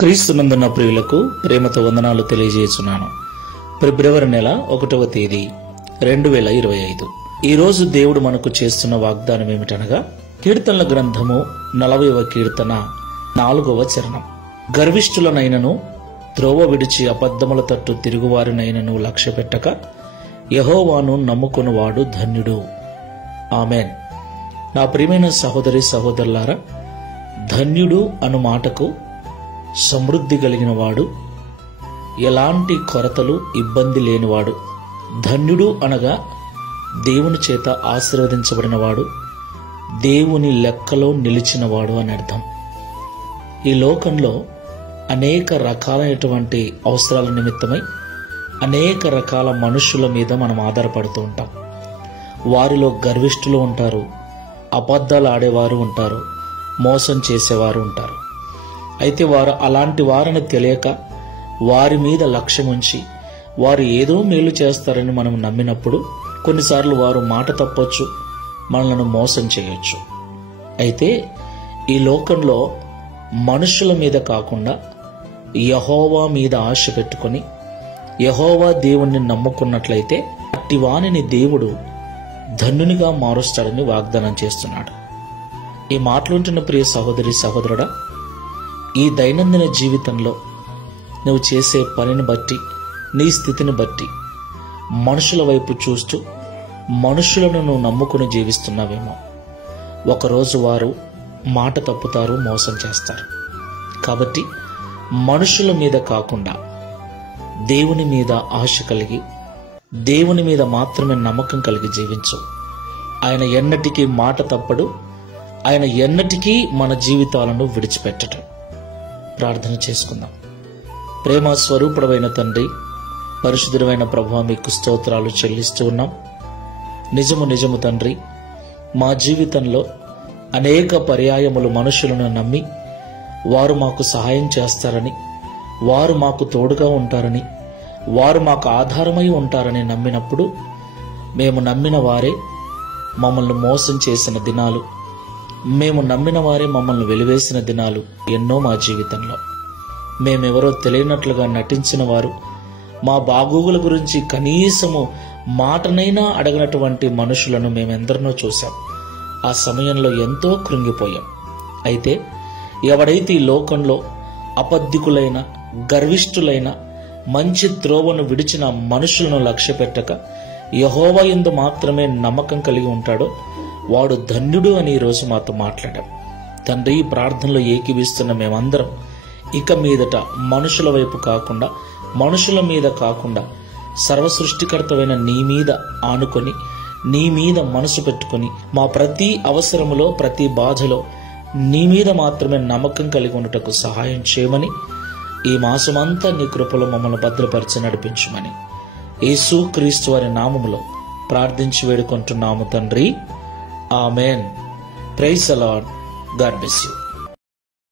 క్రీస్తునందున్న ప్రియులకు ప్రేమతో వందనాలు తెలియజేస్తున్నాను. ఫిబ్రవరి నెల 1వ తేదీ 2025. ఈ రోజు దేవుడు మనకు చేస్తున్న వాగ్దానం ఏమిటనగా, కీర్తనల గ్రంథము 40వ కీర్తన 4వ చరణం. గర్విష్ఠులనైనను త్రోవ విడిచి అబద్ధముల తట్టు తిరుగువారినైనను లక్ష్య పెట్టక యెహోవాను నమ్ముకొనువాడు ధన్యుడు. ఆమెన్. నా ప్రియమైన సహోదరి సహోదరులారా, ధన్యుడు అను మాటకు సమృద్ధి కలిగిన వాడు, ఎలాంటి కొరతలు ఇబ్బంది లేనివాడు. ధన్యుడు అనగా దేవుని చేత ఆశీర్వదించబడినవాడు, దేవుని లెక్కలో నిలిచినవాడు అని అర్థం. ఈ లోకంలో అనేక రకాలైనటువంటి అవసరాల నిమిత్తమై అనేక రకాల మనుషుల మీద మనం ఆధారపడుతూ ఉంటాం. వారిలో గర్విష్ఠులు ఉంటారు, అబద్ధాలు ఆడేవారు ఉంటారు, మోసం చేసేవారు ఉంటారు. అయితే వారు అలాంటి వారిని తెలియక వారి మీద లక్ష్యం ఉంచి వారు ఏదో మేలు చేస్తారని మనం నమ్మినప్పుడు కొన్నిసార్లు వారు మాట తప్పొచ్చు, మనలను మోసం చేయొచ్చు. అయితే ఈ లోకంలో మనుషుల మీద కాకుండా యెహోవా మీద ఆశ పెట్టుకొని యెహోవా దేవుణ్ణి నమ్ముకున్నట్లయితే అట్టి వానిని దేవుడు ధన్యునిగా మారుస్తాడని వాగ్దానం చేస్తున్నాడు. ఈ మాటలుంటున్న ప్రియ సహోదరి సహోదరుడా, ఈ దైనందిన జీవితంలో నువ్వు చేసే పనిని బట్టి, నీ స్థితిని బట్టి మనుషుల వైపు చూస్తూ మనుషులను నువ్వు నమ్ముకుని జీవిస్తున్నావేమో. ఒకరోజు వారు మాట తప్పుతారు, మోసం చేస్తారు. కాబట్టి మనుషుల మీద కాకుండా దేవుని మీద ఆశ కలిగి దేవుని మీద మాత్రమే నమ్మకం కలిగి జీవించు. ఆయన ఎన్నటికీ మాట తప్పడు, ఆయన ఎన్నటికీ మన జీవితాలను విడిచిపెట్టడు. ప్రార్థన చేసుకుందాం. ప్రేమ స్వరూపుడైన తండ్రి, పరిశుద్ధుడైన ప్రభువా, మీకు స్తోత్రాలు చెల్లిస్తూ ఉన్నాం. నిజము తండ్రి, మా జీవితంలో అనేక పర్యాయములు మనుషులను నమ్మి వారు మాకు సహాయం చేస్తారని, వారు మాకు తోడుగా ఉంటారని, వారు మాకు ఆధారమై ఉంటారని నమ్మినప్పుడు మేము నమ్మిన వారే మమ్మల్ని మోసం చేసిన దినాలు, మేము నమ్మిన వారే మమ్మల్ని వెలివేసిన దినాలు ఎన్నో మా జీవితంలో. మేమెవరో తెలియనట్లుగా నటించిన వారు, మా బాగోగుల గురించి కనీసము మాటనైనా అడగనటువంటి మనుషులను మేమెందరినో చూశాం. ఆ సమయంలో ఎంతో కృంగిపోయాం. అయితే ఎవడైతే ఈ లోకంలో అబద్ధికులైన, గర్విష్ఠులైన, మంచి త్రోవను విడిచిన మనుషులను లక్ష్య పెట్టక యెహోవా యందు మాత్రమే నమ్మకం కలిగి ఉంటాడో వాడు ధన్యుడు అని ఈరోజు మాతో మాట్లాడాం. తండ్రి, ఈ ప్రార్థనలో ఏకీవిస్తున్న మేమందరం ఇక మీదట మనుషుల వైపు కాకుండా, మనుషుల మీద కాకుండా సర్వసృష్టికర్తమైన నీ మీద ఆనుకొని, నీ మీద మనసు పెట్టుకొని, మా ప్రతి అవసరములో, ప్రతి బాధలో నీ మీద మాత్రమే నమ్మకం కలిగి ఉండటకు సహాయం చేయమని, ఈ మాసమంతా నీ కృపలో మమ్మల్ని భద్రపరిచి నడిపించమని యేసు క్రీస్తు వారి నామములో ప్రార్థించి వేడుకుంటున్నాము తండ్రి. Amen. Praise the lord. God bless you.